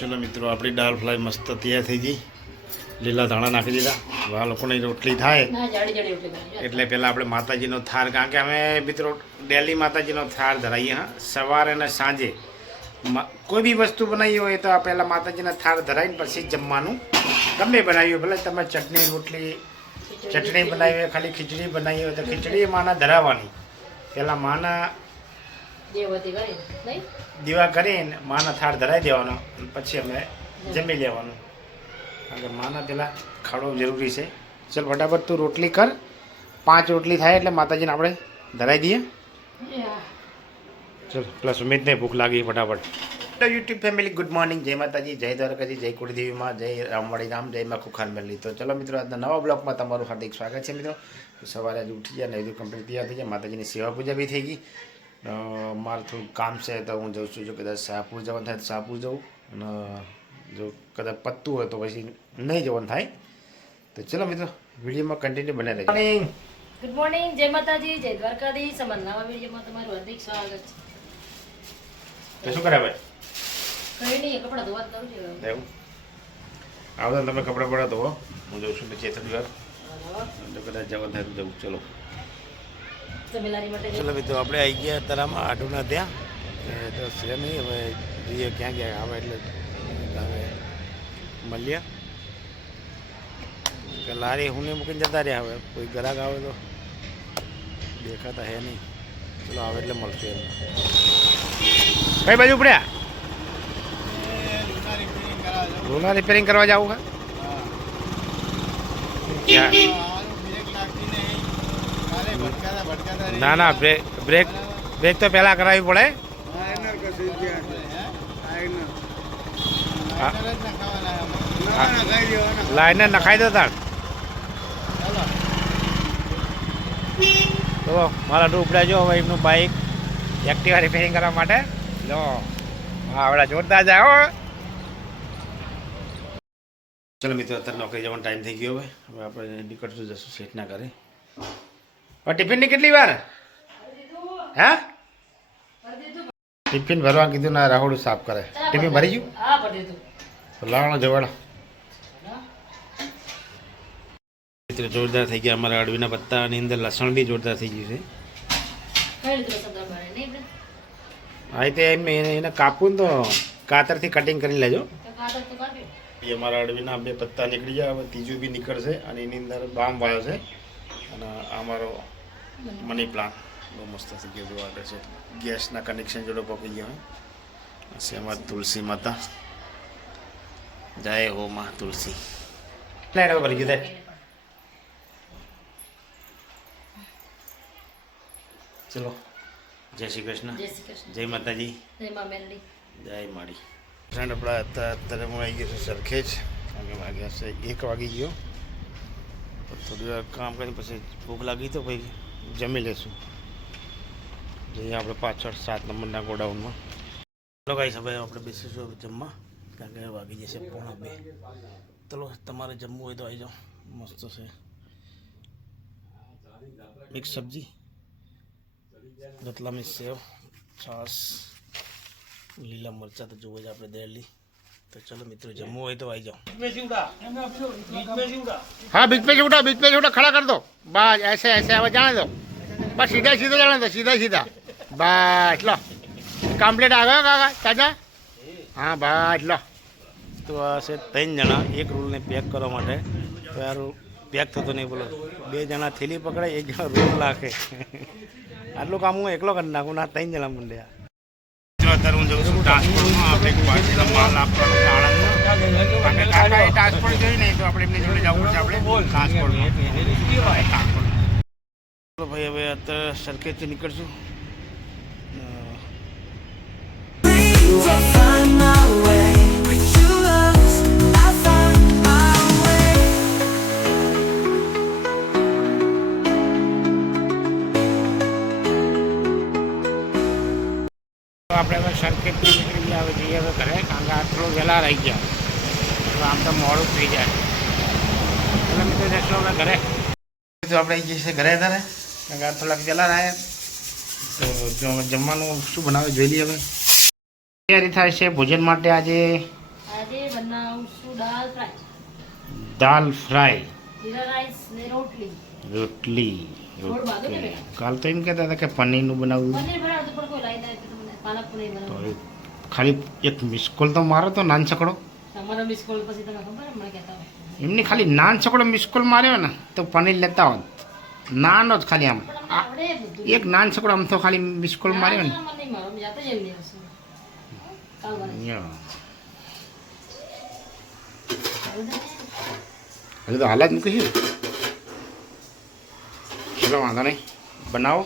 चलो मित्रों अपनी दाल फ्राई मस्त तैयार थी गई। લીલા ધાણા નાખી દીધા। આ લોકોની રોટલી થાય એટલે પહેલાં આપણે માતાજીનો થાળ, કારણ કે અમે મિત્રો ડેલી માતાજીનો થાળ ધરાવીએ। હા, સવારે અને સાંજે કોઈ બી વસ્તુ બનાવી હોય તો પહેલાં માતાજીના થાળ ધરાવીને પછી જમવાનું ગમે બનાવી હોય, ભલે તમે ચટણી રોટલી ચટણી બનાવી હોય, ખાલી ખીચડી બનાવી હોય તો ખીચડી માના ધરાવવાની। પહેલાં માના દીવા કરીને માના થાળ ધરાવી દેવાનો, પછી અમે જમી લેવાનું। કારણ કે માના પહેલાં ખાડો જરૂરી છે। ચાલ ફટાફટ તું રોટલી કર, 5 રોટલી થાય એટલે માતાજીને આપણે ધરાવી દઈએ। ચલ પ્લસ ઉમેદને ભૂખ લાગી ફટાફટ। તો યુટ્યુબ ફેમિલી ગુડ મોર્નિંગ, જય માતાજી, જય દ્વારકાજી, જય કુળદેવીમાં, જય રામવાડી રામ, જય માં ખુખાન મેળવી। તો ચલો મિત્રો આજના નવા બ્લોગમાં તમારું હાર્દિક સ્વાગત છે। મિત્રો સવારે આજે ઉઠી જાય, નહીં તો કમ્પ્લીટ તૈયાર થઈ જાય, માતાજીની સેવા પૂજા બી થઈ ગઈ। મારું થોડું કામ છે તો હું જઉં છું। જો કદાચ શાહપુર જવાનું થાય તો શાહપુર જવું, અને જો કદાચ પત્તું હોય તો પછી નહીં જવાનું થાય। તો ચલો મિત્રો વિડીયોમાં કન્ટિન્યુ બને રહેજો। ગુડ મોર્નિંગ, જય માતાજી, જય દ્વારકાધીશ। અમારા નવા વિડીયોમાં તમારું હાર્દિક સ્વાગત છે। તો શું કરે ભાઈ? કઈ નહીં, કપડાં ધોવા કરું છું। એવું આવો તમે કપડાં બપડા ધોવો, હું જઉં છું પછી થોડી વાર, જો કદાચ જવાનું થાય તો જવું। ચલો ચલો મિત્રો આપણે આવી ગયા તરામાં આઢુના ત્યાં, તો છે નહીં, હવે જોઈએ ક્યાં ક્યાં આવે એટલે હવે મળીએ। કે લારી હુંને મૂકીને જતા રહ્યા, હવે કોઈ ગ્રાહક આવે તો દેખાતા હે નહીં। ચલો આવે એટલે મળશું એમને। કઈ બાજુ પડ્યા? લૂના રિપેરિંગ કરવા જવું છે? ના ના, બ્રેક તો પહેલાં કરાવવી પડે। લાઈને નખાઈ દો તાર। તો મારા ડૂ ઉપડ્યા જો હવે એમનું બાઇક એક્ટિવા રિપેરિંગ કરવા માટે। લો હા, આવડા જોરદાર જાય। ચલો મિત્રો અત્યારે નોકરી જવાનો ટાઈમ થઈ ગયો। હવે આપણે નીકળશું, જશું શેઠના ઘરે। ટિફિનની કેટલી વાર? હે ટિફિન ભરવા કીધું ના, રાહુલ સાફ કરે। ટિફિન ભરી ગયું? લાવવાનો જવાડો મિત્રો જોરદાર થઈ ગયા। અમારા અડવીના પત્તાની અંદર લસણ બી જોરદાર થઈ ગયું છે। હા, તે એમ એને કાપવું તો કાતરથી કટિંગ કરી લેજો। એ અમારા અડવીના 2 પત્તા નીકળી ગયા, હવે ત્રીજું બી નીકળશે, અને એની અંદર બામ વાયો છે। અને અમારો મની પ્લાન્ટ બહુ મસ્ત થઈ ગયો, આગળ છે ગેસના કનેક્શન જોડે પકી ગયો। હશે અમારી તુલસી માતા, જય હો માં તુલસી। ભરી ગયું ચલો જય શ્રી કૃષ્ણ, જય માતાજી, જય માડી। ફ્રેન્ડ આપણા અત્યારે હું આવી ગયો છું સરખેજ, અમે વાગ્યા છે 1 વાગી ગયો। થોડી વાર કામ કરીને પછી ભૂખ લાગી તો ભાઈ જમી લેશું। જઈએ આપણે પાછળ 7 નંબરના ગોડાઉનમાં। ચલો ગાઈસ હવે આપણે બેસીશું જમવા, કારણ કે વાગી જશે 1:45। ચલો તમારે જમવું હોય તો આવી જાઓ, મસ્ત છે મિક્સ સબ્જી, રતલામી સેવ, છાશ, લીલા મરચાં તો જોવે જ આપણે ડેલી। तो चलो मित्रों जम्मू है तो आई जाओ। हाँ बीच में छूटा, बीच में छूटा, खड़ा कर दो बस, ऐसे ऐसे अब जाने दो, बस सीधा सीधा जाने दो, सीधा सीधा बस। लो कम्प्लीट आ गया काका चाचा? हाँ बस लो। तो ऐसे 3 जना एक रूल ने पैक करवा माटे, तो यार पैक थतो नहीं, बोलो 2 जना थैली पकड़े, 1 जना रूल लाखे। आटलू काम हूँ एकलो कर नाखूँ ना, 3 जना मंड्या। અત્યારે હું જઉં છું ટ્રાન્સપોર્ટમાં, આપણે પાર્ટીનો માલ આપવાનો છે આણંદમાં, કારણ કે કાકા એ ટ્રાન્સપોર્ટ જોઈ નહીં તો આપણે એમની જોડે જવું છે આપણે ટ્રાન્સપોર્ટમાં। ચલો ભાઈ હવે અત્યારે સરખેજથી નીકળશું। આપણે હવે સરખેજથી નીકળી ગયા, હવે જઈએ હવે ઘરે, કારણ કે થોડો વહેલા રહી ગયા, તો આમ તો મોડું થઈ જાય। એટલે મિત્રો જઈશું હવે ઘરે। તો આપણે આવી જઈએ ઘરે અત્યારે, કારણ કે થોડાક વહેલા રહ્યા। તો જમવાનું શું બનાવે જોઈ લઈએ હવે। તૈયારી થાય છે ભોજન માટે। આજે બનાવશું દાલ ફ્રાય, દાલ ફ્રાય, જીરા રાઈસ ને રોટલી. રોટલી. રોડ બાંધો ને ઓકે. બેટા. કાલ તો એમ કહેતા હતા કે પનીરનું બનાવવું. પનીર બનાવતું પણ કોઈ લાઈ દે તો તમને પાલક પનીર તો બનાવવું. ખાલી એક મિસ કોલ તો મારો તો નાન છકડો તમારા મિસ કોલ પછી તમે ખબર મને કહેતા હોય. એમની ખાલી નાન છકડો મિસ કોલ માર્યો ને તો પનીર લેતા હોત. નાનો જ ખાલી આમ પણ અમને આવડે બધું. એક નાન છકડો આમ તો ખાલી મિસ કોલ માર્યો ને. ના, મને નહીં મારો, હું જાતે જ એમ લઈ આવશું. કાલ બનાવીશ. યા. કાલ બનાવીશ. હજુ તો હાલ જ મૂકીશું. ચલો વાંધો નહીં બનાવો.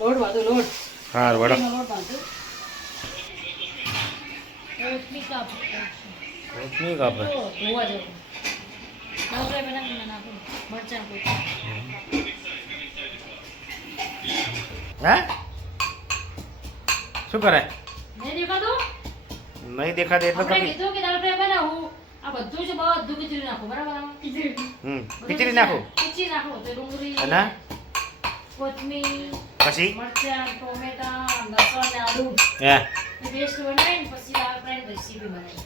લોટ બાંધો, લોટ. હા વડા એમાં લોટ બાંધો. રોટલી કાપો. રોટલી કાપે. તો ધોવા જેવું. દાળ ફ્રાય બનાવીને નાખો. મરચાં કોઈ. હે શું કરે નહીં દેખાતું? નહીં દેખાતે એટલે આપણે તમે કીધું કે દાળ ફ્રાય બનાવું. આ બધું છે બધું ખીચડી નાખો, બરાબર? ખીચડી. ખીચડી નાખો ખીચડી નાખો તો ડુંગળી, અને કોથમીર, પછી મરચાં, ટોમેટા, લસણ ને આદુ હે એ પેસ્ટ બનાવીને પછી દાળ ફ્રાય રેસીપી બનાવી.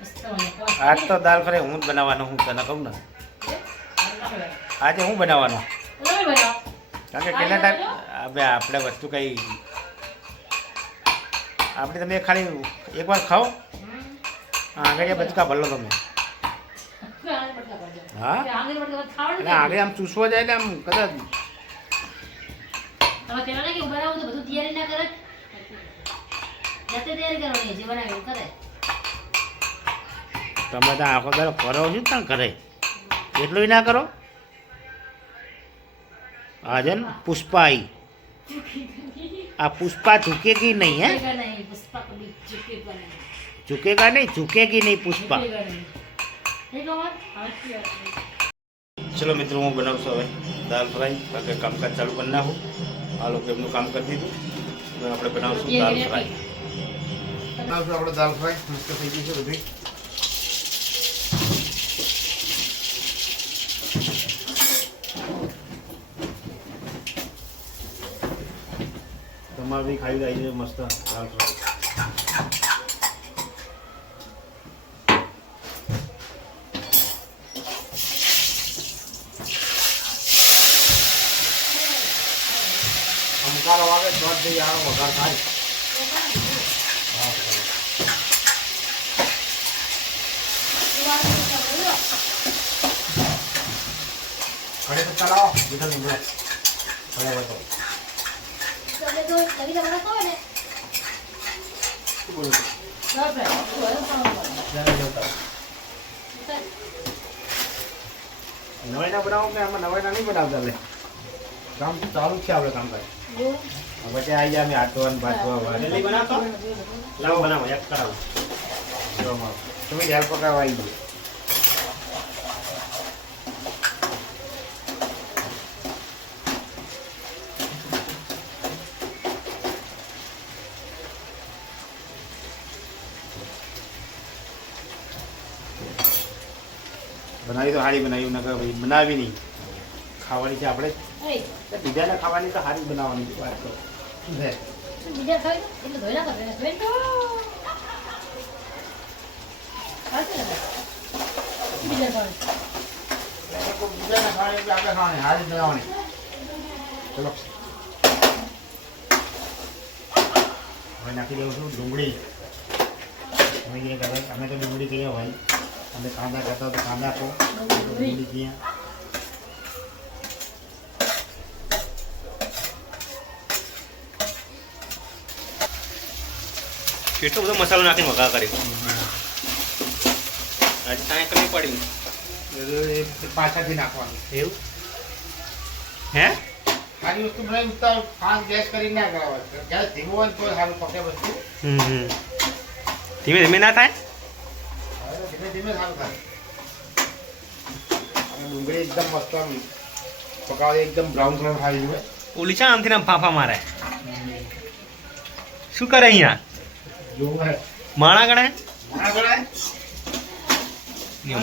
મસ્ત બને. આજ તો દાલ ફ્રાય હું જ બનાવવાનો હું તને કહું ને આજે હું બનાવવાનો તમે બનાવો. કારણ કે કેટલા ટાઈમ હવે આપણે વસ્તુ કઈ આપણે તમે ખાલી એકવાર ખાઓ આગળ બચકા ભલો તમે આંગળી બટકા કરજો. હા આંગળી બટકા ખાવાનું અને આગળ આમ ચૂસવા જાય એટલે આમ કદાચ તમે કહેવાય ને કે બનાવું તો બધું તૈયારી ના કરે. જાતે તૈયારી કરવાની, જે બનાવે એવું કરે. તમે તો આખો દર ફરો છો ત્યાં કરે એટલું ના કરો આજે ને પુષ્પા આવી આ પુષ્પા ઝુકેગી નહીં હે झुकेगा नहीं, पुष्पा कभी झुकेगा नहीं. ઝુકેગા નહીં ઝુકેગી નહીં પુષ્પા झुकेगा नहीं. ठीक है बात? अच्छी बात है. ચલો મિત્રો હું બનાવશું હવે દાલ ફ્રાય બાકી કામકાજ ચાલુ કરી નાખું આ લોકો એમનું કામ કરી દીધું હવે આપણે બનાવશું દાલ ફ્રાય બનાવશું આપણે દાલ ફ્રાય મસ્ત થઈ ગઈ છે બધી તમારે બી ખાઈ જાય છે મસ્ત દાલ ફ્રાય અમકારો વાગે તો જ જઈ આવો વઘાર થાય ખડે તો ચલાવો બીજા લીંબુ ખડે હોય તો તમે તો લગી જવાના કહો ને. શું બોલું બરાબર. ત્યારે જતા નવાઈના બનાવો કે આમાં નવાઈના નહીં બનાવતા લે કામ તો ચાલુ જ છે આપણે કામ કરે પછી આવી જાય અમે આટવાનું પાછવા નહીં બનાવતો લાવો બનાવો એક કરાવો તમે હેલ્પ કરવા આવી ગયો બનાવી તો સારી બનાવી નકર ભાઈ બનાવી નહીં ખાવાની છે આપણે એ, તો બીજાને ખાવાની તો સારી બનાવવાની છે વાત તો શું છે શું બીજા ખાઈ લો? એટલે ધોઈ નાખો, ધોઈ તો. ખાશે ને? શું બીજા ખાવાનું? બીજાને ખાવાની એટલે આપણે ખાવાની સારી બનાવવાની ચલો હવે નાખી દઉં છું ડુંગળી અમે જે કરે અમે તો ડુંગળી કહીએ ભાઈ અમે કાંદા કરતા તો કાંદા કહો ડુંગળી કહીએ કેટલો બધો મસાલો નાખીને વઘાર કર્યો આજે કાંઈ કરવી પડી પાછળથી નાખવાનું એવું હે સારી વસ્તુ બનાવી ઉતાર પાંચ ગેસ કરી ના કરાવે ગેસ ધીમો હોય ને તો સારું પકે વસ્તુ ધીમે ધીમે ના થાય હવે ધીમે ધીમે સારું થાય અને ડુંગળી એકદમ મસ્ત આમ પકાવે એકદમ બ્રાઉન કલર થાય છે ઓલી ચા આમથી આમ ફાંફા મારે શું કરે અહીંયા જોવું હે માણા ગણે ના ગણાય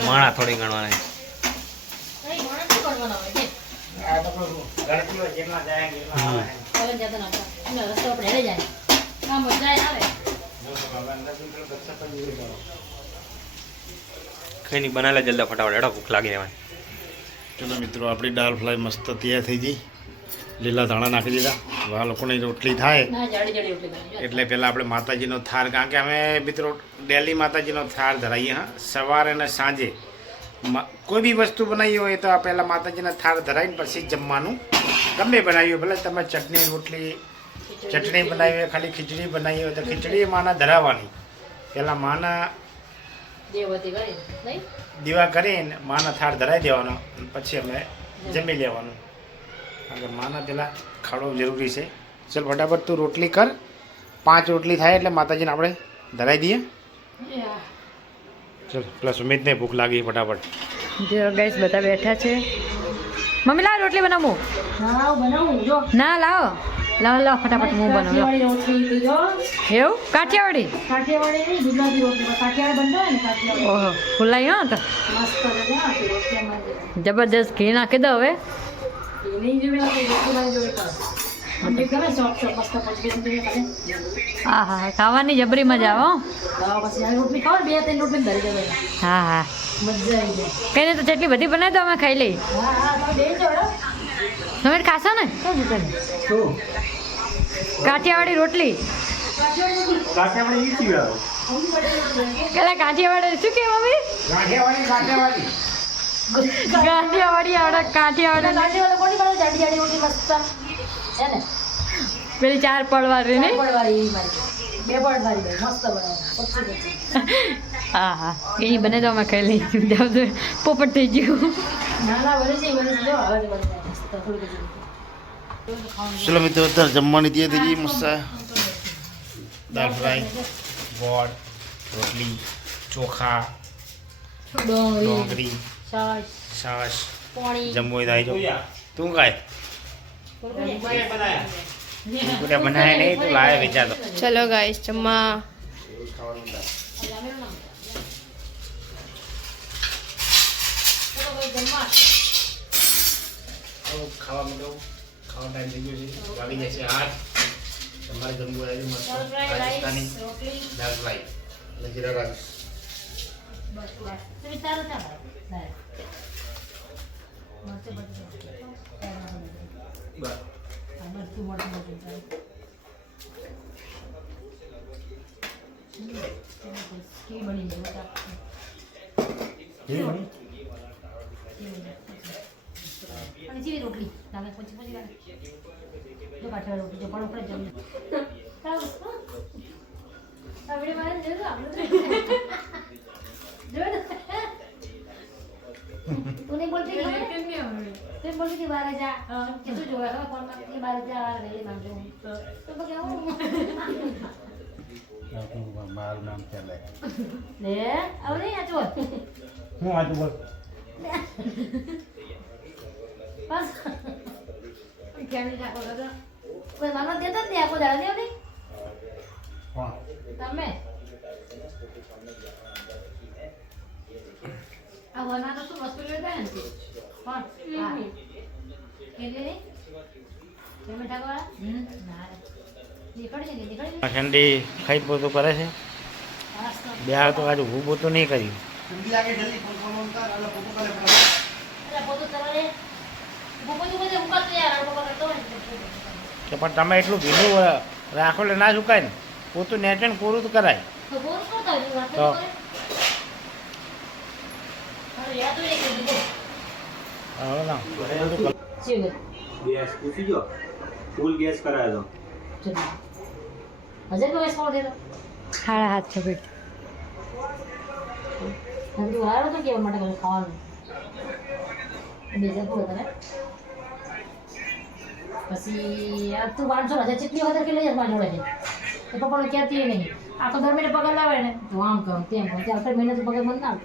માણા થોડી ગણવાના નહીં, મોણા શું કરવાના હોય છે? આ તો કોઈ ગણતી હોય જેટલા જાય એટલા આવે હવે જતા નાખતા. એમને રસ્તા ઉપર હેડે જાય. આ મજા આવે. કઈ નહીં બનાવી લે જલ્દી ફટાફટ હેડો ભૂખ લાગી એમાં ચલો મિત્રો આપણી દાળ ફ્રાય મસ્ત તૈયાર થઈ ગઈ. લીલા ધાણા નાખી દીધા. હવે આ લોકોની રોટલી થાય ના જાડી જાડી રોટલી બની. એટલે પહેલાં આપણે માતાજીનો થાળ, કારણ કે અમે મિત્રો ડેલી માતાજીનો થાળ ધરાવીએ. હા, સવારે અને સાંજે કોઈ બી વસ્તુ બનાવી હોય તો આ પહેલાં માતાજીના થાળ ધરાવીને પછી જમવાનું ગમે બનાવી હોય. ભલે તમે ચટણી રોટલી ચટણી બનાવી હોય, ખાલી ખીચડી બનાવી હોય તો ખીચડી માના ધરાવવાની. પહેલાં માના દેવતી કરી નહીં દીવા કરીને માના થાળ ધરાવી દેવાનો, પછી અમે જમી લેવાનું. કારણ કે માના પહેલાં ખાડો જરૂરી છે. ચાલ ફટાફટ તું રોટલી કર. 5 રોટલી થાય એટલે માતાજીને આપણે ધરાવી દઈએ. ચાલ પેલા સુમિતને ભૂખ લાગી, ફટાફટ. જો ગાઈસ બધા બેઠા છે. મમ્મી લાવ રોટલી બનાવું. હા બનાવું જો ના લાવો લાવો ફટાફટ હું બનાવું. કાઠિયાવાડી રોટલી તો જો એવું કાઠિયાવાડી? કાઠિયાવાડી નહીં ગુજરાતી રોટલી પણ કાઠિયાવાડી બનતો હોય ને કાઠિયાવાડી ઓહો ફુલાઈ હો તો મસ્ત છે હા તે રોટલી અમારે જબરદસ્ત ઘી નાખી દો હવે. એ નહીં જોવે આપણે રોટલી મારી જોવે તો મને ગમે સોફ્ટ મસ્ત પચડી જોઈએ ખાલી હા હા ખાવાની જબરી મજા આવે હો. તો પછી આ રોટલી ખાવ 2-3 રોટલી ધરી દેવાય હા હા મજા આવી જાય. કઈ નહીં તો જેટલી બધી બનાવી દો અમે ખાઈ લઈ. હા હા તમે બેન જોડો તમે ખાશો ને? કાઠિયાવાડી રોટલી. પેલા કાઠિયાવાડી શું કે મમ્મી? કાઠિયાવાડી આવડે કાઠિયાવાડી કાઠિયાવાડી કોની પાસે જાડી જાડી રોટલી મસ્ત હે ને પેલી 4 પડવાળી ને. પડવાળી મારી 2 પડવાળી મસ્ત બનાવે હા હા એ બને તો અમે ખાઈ લઈ. પોપટ થઈ ગયું. નાના વળી છે જો હવે મસ્ત થોડું ચલો મિત્રો અત્યારે જમવાની તૈયાર થઈ ગઈ. મસ્ત દાળ ફ્રાય, ગોળ, રોટલી, ચોખા, ડોંગળી, છાશ છાશ, પાણી જમવું હોય તો આવી જાઓ. તું ખાય? તું બનાવે નહીં, તું લાવે વિચાર. ચલો ગાઈસ જમવા. ખાવા માંડો. ખાવા ટાઈમ થઈ ગયો છે. વાગી જશે 8. તમારે જમવું આવ્યું મસ્ત રાજસ્થાની દાળ ફ્રાય અને જીરા રાઈસ. રોટલી તમે પછી વાર જો કાઠિયાવાડી રોટલી જો પણ આપણે જમી આપણે મારે જોજો આપણે તું નહીં બોલતી તું બોલતી કે બારે જા કે તું જોવે હવે કોણ કે બારે જા રેલી માંગજો તો કેવું મારું નામ ચાલે લે આવડે આ જો હું આજુ બોલ. બસ ફેમિલી રાખો તો કોઈ માનો દેતો જ નહીં આખો દાડો દેવ નહીં તમે આ વના તો શું વસ્તુ લેતા ને કોણ કેલે નહીં તમે ઠાકોરા ના નીકળી જઈ નીકળી ઠંડી ખાઈ પોતું કરે છે. બિહાર તો આજુ હું પોતું નહીં કર્યું. પણ તમે એટલું ભીનું રાખો એટલે ના સુકાય ને. પોતું નેચે ને કોરું તો કરાય. તો હવે ના ગેસ પૂછી જો ફૂલ ગેસ કરાયો હજે તો વેસ કોણ દેતો 7.5 છે બેટ. તું હારો તો કેવા માટે કશું ખાવાનું બીજા પૂરો કરે પછી આ તું 500 હજાર જેટલી વધારે કે લઈ જાય મારી જોડે એ પપ્પાને કહેતી નહીં આખો દર મહિને પગાર લાવે ને તો આમ કરું તેમ કરું ત્યાં આખો મહિને તો પગાર મને ના આવે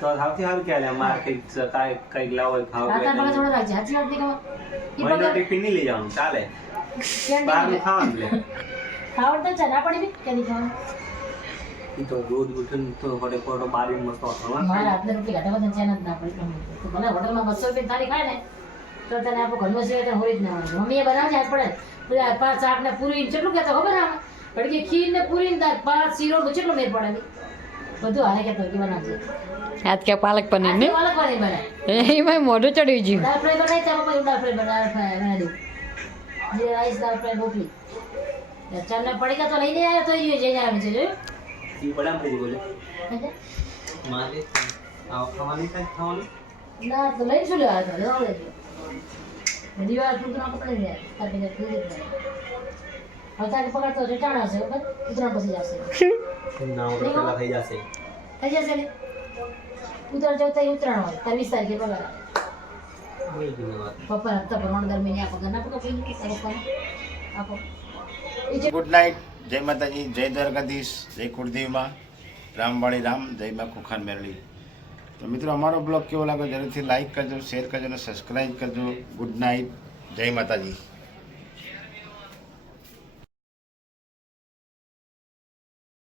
તો સૌથી સારું ક્યારે અમારે કંઈક કંઈક લાવો ખાવા પગાર જોડે રાખજે સાચી વાત નહીં ખબર એ મહિનો પગાર ટિફિન નહીં લઈ જવાનું ચાલે કેમ બહારનું ખાવાનું લે ખાવડ તો છે ના પડી બી ક્યાંથી ખાવાનું ઈ તો દૂધ ઉઠીને તો હોટે કોટો બારી મસ્ત હતો મારા હાથને રોટલી ઘાટા બધા છે ના પડી તો ભલે હોટલમાં 200 રૂપિયા થાળી ખાય ને તો તને આપણો ઘરનો સિવાય તને હોળી જ ના આવે મમ્મીએ બનાવજે આજ પડે પેલા 5 શાક ને પૂરી કેટલું કહેતો ખબર આમાં ઘડી ખીર ને પૂરી ને દાળ 5 શીરો નું કેટલો મેર પડે બધું હારે કહેતો કે બનાવજે આજ કે પાલક પનીર ને આજે વાળા પાણી બનાય એમાં મોઢું ચડી ગયું દાળ ફ્રાય બનાવી ત્યાં પછી દાળ ફ્રાય બનાવી દઉં જે રાઈસ દાળ ફ્રાય રોટલી ચાલને પડીકા તો લઈને આવ્યો તો એ જઈને આવે છે જોયું ઈ બડા પડી બોલે હે? મારે આવ ખાવાની કઈ ખાવાનું ના તો લઈને શું લેવા હતા લેવા લેજો બધી વાર તું ના પકડી લે તારે પછી તું જ હવે તારે પકડતો ચટાણા હશે બરાબર ઉતરાણ પછી જશે ના ઓલો પેલા થઈ જશે થઈ જશે ને ઉતરાણ જવું તો ઉતરાણ હોય તારે 20 તારીખે પગાર આવે. બોલ દીને વાત પપ્પા હપ્તા ભરવાનું દરમિયાન આ પગાર ના પગાર પડી ગયો પપ્પાને આપો ગુડ નાઇટ, જય માતાજી, જય દ્વારકાધીશ, જય કુળદેવીમાં, રામવાળી રામ, જય મા ખુખાન મેરળી. તો મિત્રો અમારો બ્લોગ કેવો લાગ્યો જરૂરથી લાઈક કરજો, શેર કરજો અને સબસ્ક્રાઈબ કરજો. ગુડ નાઇટ, જય માતાજી.